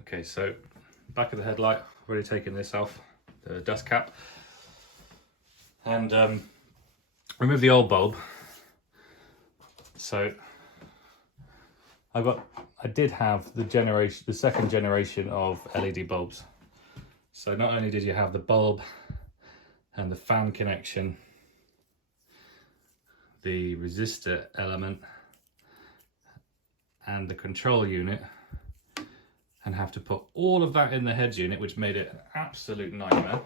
Okay, so back of the headlight, I've already taken this off, the dust cap, and remove the old bulb. So I did have the second generation of LED bulbs. So not only did you have the bulb and the fan connection, the resistor element and the control unit, and have to put all of that in the head unit, which made it an absolute nightmare.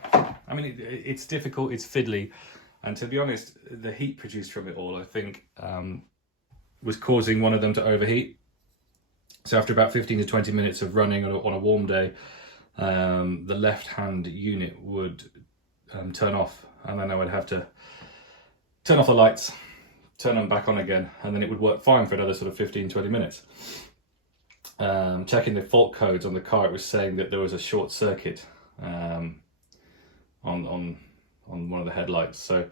I mean, it's difficult, it's fiddly, and to be honest, the heat produced from it all, I think, was causing one of them to overheat. So after about 15 to 20 minutes of running on a warm day, the left-hand unit would turn off, and then I would have to turn off the lights, turn them back on again, and then it would work fine for another sort of 15-20 minutes. Checking the fault codes on the car, it was saying that there was a short circuit on one of the headlights. So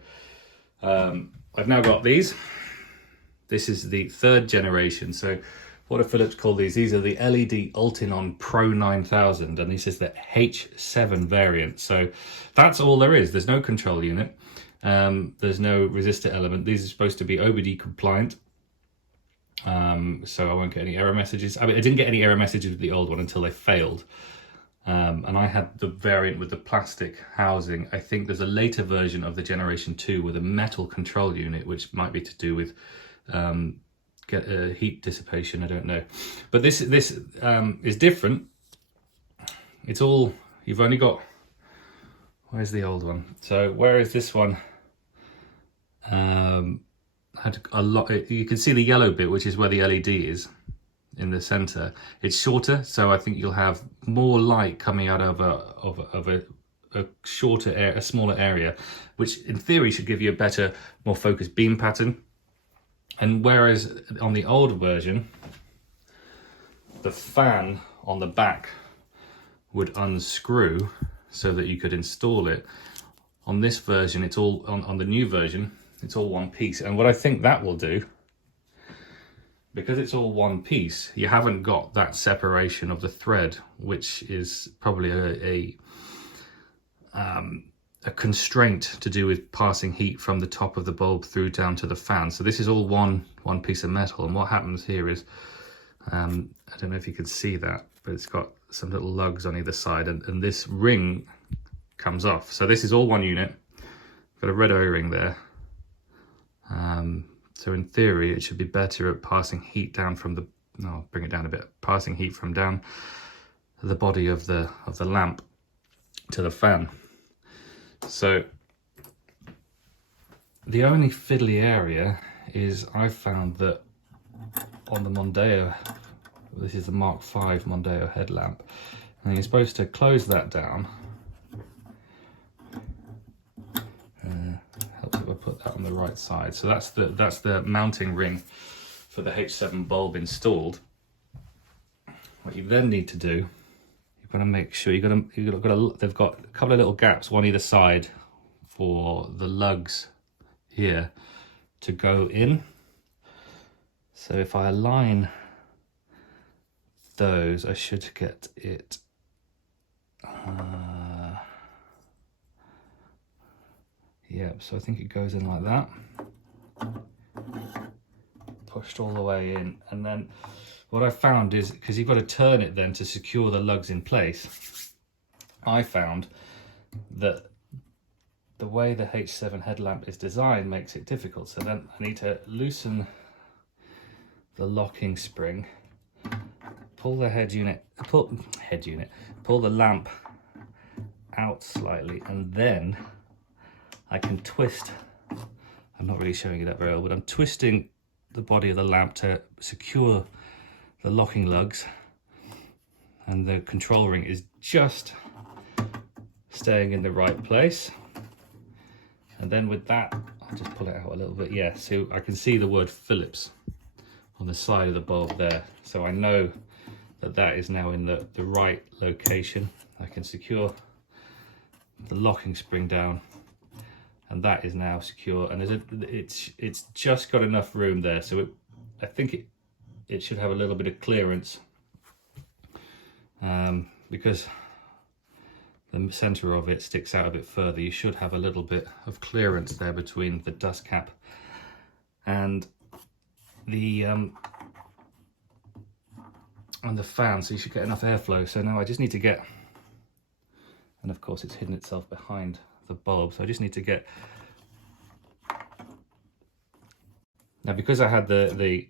I've now got these. This is the third generation. So what do Philips call these? These are the LED Ultinon Pro9000, and this is the H7 variant. So that's all there is. There's no control unit. There's no resistor element. These are supposed to be OBD compliant. So I won't get any error messages. I mean, I didn't get any error messages with the old one until they failed. And I had the variant with the plastic housing. I think there's a later version of the Generation 2 with a metal control unit, which might be to do with heat dissipation, I don't know. But this is different. It's all, you've only got, where's the old one? So where is this one? Had a lot. You can see the yellow bit, which is where the LED is in the center. It's shorter, so I think you'll have more light coming out of a shorter a smaller area, which in theory should give you a better, more focused beam pattern. And whereas on the old version, the fan on the back would unscrew so that you could install it. On this version, it's all on the new version. It's all one piece, and what I think that will do, because it's all one piece, you haven't got that separation of the thread, which is probably a constraint to do with passing heat from the top of the bulb through down to the fan. So this is all one piece of metal, and what happens here is, I don't know if you can see that, but it's got some little lugs on either side, and this ring comes off. So this is all one unit. Got a red O-ring there. So in theory, it should be better at passing heat down from the, no, bring it down a bit, passing heat from down the body of the lamp to the fan. So the only fiddly area is I found that on the Mondeo, this is the Mark V Mondeo headlamp, and you're supposed to close that down. Helps if I put that on the right side. So that's the mounting ring for the H7 bulb installed. What you then need to do, you've got to make sure they've got a couple of little gaps, one either side, for the lugs here to go in. So if I align those, I should get it. Yep, so I think it goes in like that, pushed all the way in. And then what I found is, because you've got to turn it then to secure the lugs in place, I found that the way the H7 headlamp is designed makes it difficult. So then I need to loosen the locking spring, pull the pull the lamp out slightly, and then I can twist. I'm not really showing you that very well, but I'm twisting the body of the lamp to secure the locking lugs, and the control ring is just staying in the right place. And then with that, I'll just pull it out a little bit. Yeah, so I can see the word Philips on the side of the bulb there. So I know that that is now in the right location. I can secure the locking spring down, and that is now secure. And it's just got enough room there, so I think it should have a little bit of clearance because the center of it sticks out a bit further, you should have a little bit of clearance there between the dust cap and the fan, so you should get enough airflow. So now I just need to get, and of course it's hidden itself behind the bulb, so I just need to get, now because I had the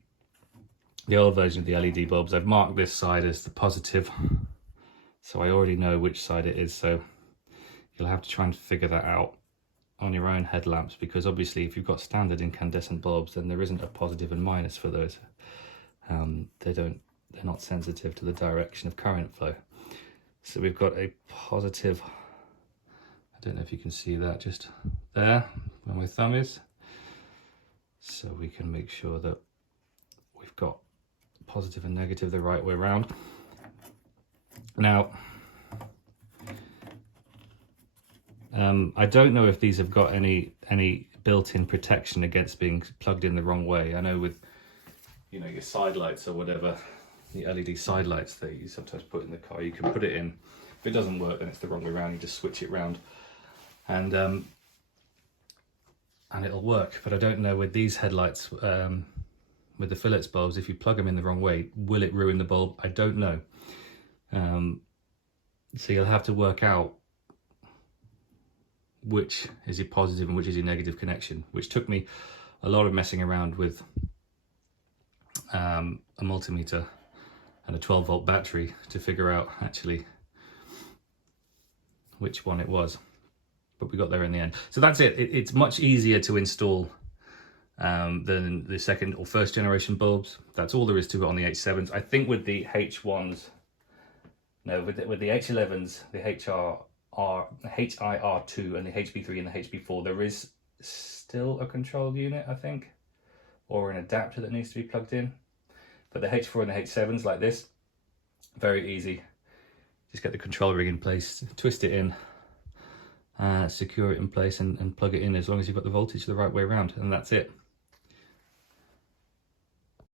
old version of the LED bulbs, I've marked this side as the positive, so I already know which side it is. So you'll have to try and figure that out on your own headlamps, because obviously if you've got standard incandescent bulbs, then there isn't a positive and minus for those. They're not sensitive to the direction of current flow. So we've got a positive, I don't know if you can see that just there where my thumb is. So we can make sure that we've got positive and negative the right way around. Now, I don't know if these have got any built-in protection against being plugged in the wrong way. I know with, you know, your side lights or whatever, the LED side lights that you sometimes put in the car, you can put it in. If it doesn't work, then it's the wrong way around. You just switch it round, and it'll work. But I don't know with these headlights, with the Philips bulbs, if you plug them in the wrong way, will it ruin the bulb? I don't know. So you'll have to work out which is your positive and which is your negative connection, which took me a lot of messing around with a multimeter and a 12-volt battery to figure out actually which one it was, but we got there in the end. So that's it. It's much easier to install than the second or first generation bulbs. That's all there is to it on the H7s. I think with the H1s, no, with the H11s, the HIR2 and the HB3 and the HB4, there is still a control unit, I think, or an adapter that needs to be plugged in. But the H4 and the H7s like this, very easy. Just get the control ring in place, twist it in, secure it in place, and plug it in, as long as you've got the voltage the right way around, and that's it.